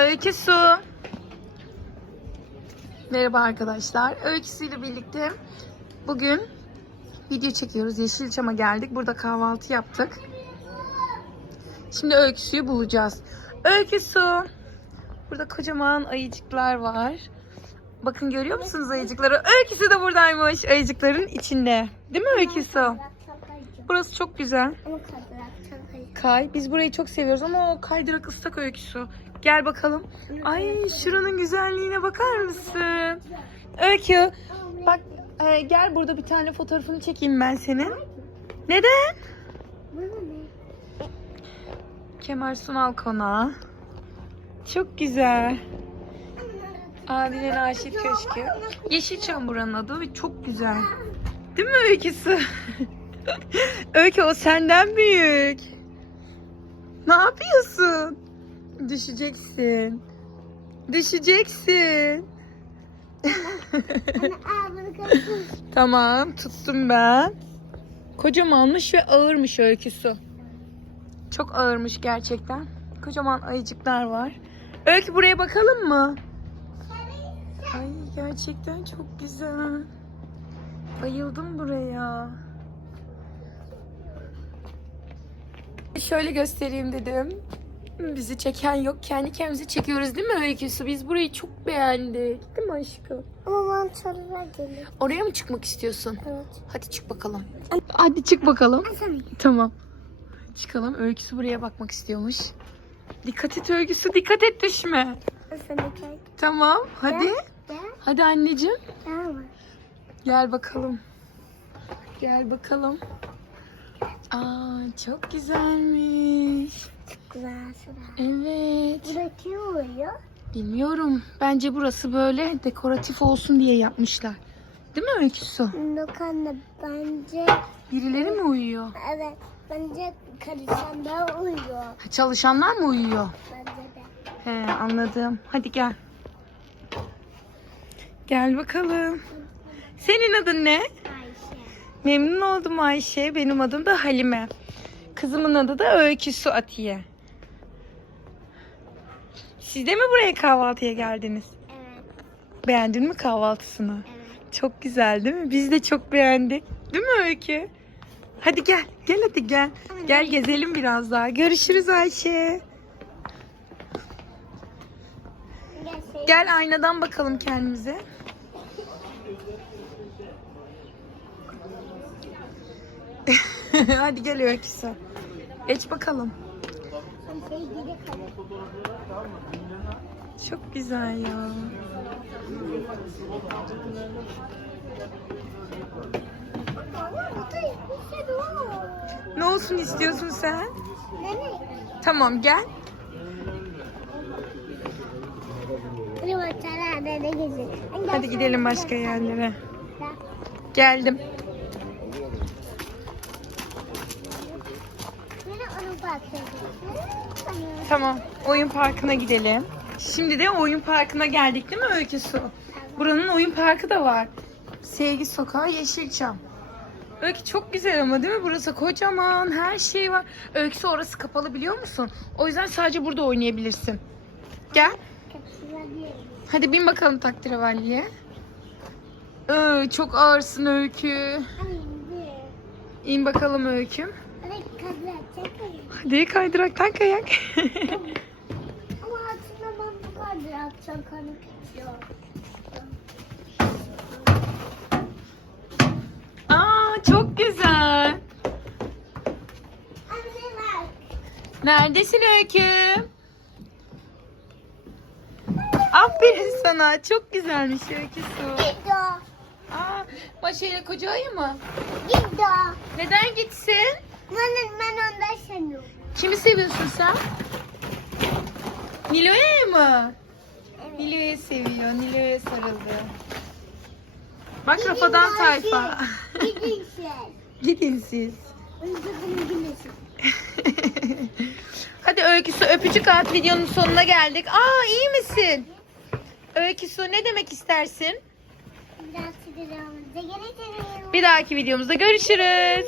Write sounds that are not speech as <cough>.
Öykü Su. Merhaba arkadaşlar. Öyküsü ile birlikte bugün video çekiyoruz. Yeşilçam'a geldik. Burada kahvaltı yaptık. Şimdi Öyküsü'yü bulacağız. Öykü Su. Burada kocaman ayıcıklar var. Bakın görüyor musunuz ayıcıkları? Öyküsü de buradaymış. Ayıcıkların içinde. Değil mi Öykü Su? Burası çok güzel. Kay. Biz burayı çok seviyoruz ama o kaydırak ıslak öyküsü. Gel bakalım. Ay şuranın güzelliğine bakar mısın? Öykü. Bak e, gel burada bir tane fotoğrafını çekeyim ben senin. Neden? Kemal Sunal Konağı. Çok güzel. Adile Naşit Köşkü. Yeşilçam buranın adı ve çok güzel. Değil mi Öyküsü? <laughs> Öykü o senden büyük. Ne yapıyorsun? Düşeceksin. Düşeceksin. <laughs> Tamam tuttum ben. Kocamanmış ve ağırmış öyküsü. Çok ağırmış gerçekten. Kocaman ayıcıklar var. Öykü buraya bakalım mı? Ay gerçekten çok güzel. Bayıldım buraya. Şöyle göstereyim dedim. Bizi çeken yok. Kendi kendimizi çekiyoruz değil mi Öyküsü? Biz burayı çok beğendik. Değil mi aşkım? Ama mantarına gelir. Oraya mı çıkmak istiyorsun? Evet. Hadi çık bakalım. Hadi çık bakalım. Tamam. Çıkalım. Öyküsü buraya bakmak istiyormuş. Dikkat et Öyküsü. Dikkat et düşme. Tamam. Hadi. Gel. Hadi anneciğim. Tamam. Gel bakalım. Gel bakalım. Aa çok güzelmiş. Güzel sıra. Evet. Buradaki uyuyor. Bilmiyorum. Bence burası böyle dekoratif olsun diye yapmışlar. Değil mi Öyküsü? Lokanda bence Birileri mi uyuyor? evet. Bence karışanda uyuyor. Ha, Çalışanlar mı uyuyor? Bence de. He anladım. Hadi gel. Gel bakalım. Senin adın ne? Memnun oldum Ayşe. Benim adım da Halime. Kızımın adı da Öyküsü Atiye. Siz de mi buraya kahvaltıya geldiniz? Evet. Beğendin mi kahvaltısını? Evet. Çok güzel değil mi? Biz de çok beğendik. Değil mi Öykü? Hadi gel. Gel hadi gel. Gel gezelim biraz daha. Görüşürüz Ayşe. Gel şey. Gel aynadan bakalım kendimize. <laughs> <laughs> hadi gel Öyküsü. Geç bakalım. Çok güzel ya. Ne olsun istiyorsun sen? Tamam gel. Hadi gidelim başka yerlere. Geldim. Tamam. Oyun parkına gidelim. Şimdi de oyun parkına geldik değil mi Öyküsü? Buranın oyun parkı da var. Sevgi Sokağı Yeşilçam. Öykü çok güzel ama değil mi? Burası kocaman. Her şey var. Öyküsü orası kapalı biliyor musun? O yüzden sadece burada oynayabilirsin. Gel. Hadi bin bakalım takdiravalliye. Ee, çok ağırsın Öykü. İn bakalım Öyküm. Hadi kaydıraktan kayak. Ama <laughs> aslında ben bu kadar akşam kanı kaçıyor. Aa çok güzel. Anne bak. Neredesin Öykü? Aferin sana. Çok güzelmiş Öykü su. Gido. Aa, Maşa ile koca ayı mı? Gido. Neden gitsin? Ben, ben ondan seviyorum. Kimi seviyorsun sen? Nilo'ya mı? Evet. Nilo'yu seviyor. Nilo'ya sarıldı. Bak kafadan tayfa. Gidin sen. <laughs> Gidin siz. <laughs> Hadi Öyküsü öpücük at videonun sonuna geldik. Aa iyi misin? Öyküsü ne demek istersin? Bir dahaki videomuzda görüşürüz.